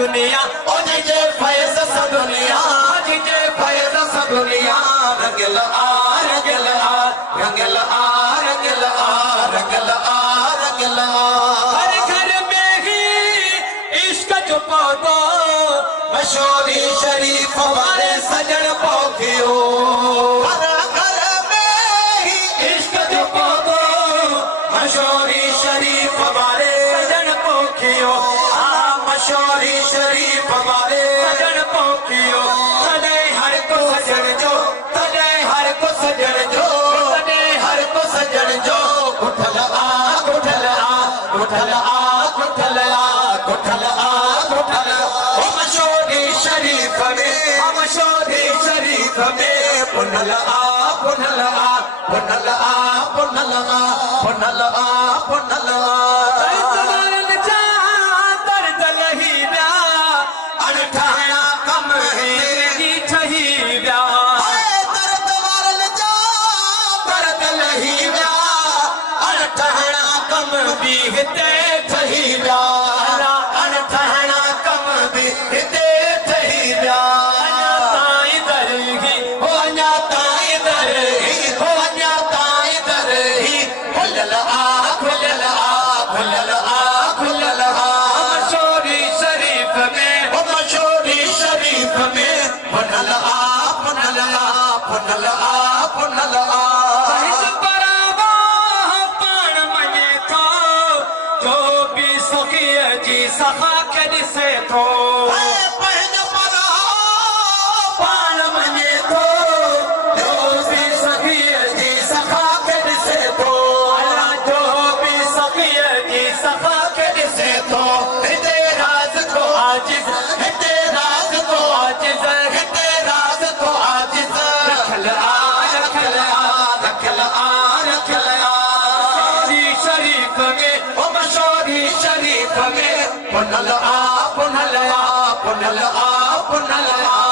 दुनिया ओ जे फैज़ सा दुनिया जे फैज़ सा दुनिया रंगल आ रंगल आ रंगल आ रंगल आ रंगल आ रंगल आ हर घर में ही इश्क जो पौधो मशहूरी शरीफ वाले सजन पौधियो हर घर में ही इश्क जो पौधो मशहूरी शरीफ वाले सजन पौधियो मशहूरी शरीफ वाले सजन पौधियो तने हर को सजन जो तने हर को सजन जो तने हर को सजन जो उठल आ उठल आ उठल आ उठल आ उठल आ उठल ओ मशहूरी शरीफ में मशहूरी शरीफ में पुनल आ पुनल आ पुनल आ पुनल आ पुनल आ पुनल आ सखा के दिसे तो पहन परा पान मने तो जो भी सखी जी सखा के दिसे तो जो भी सखी जी सखा के दिसे तो हिते राज को आजिज हिते राज को आजिज हिते राज को आजिज रखल आ रखल आ रखल आ रखल आ शरीफ में ओ मशहूरी शरीफ में पुनल आ पुनल आ पुनल आ पुनल आ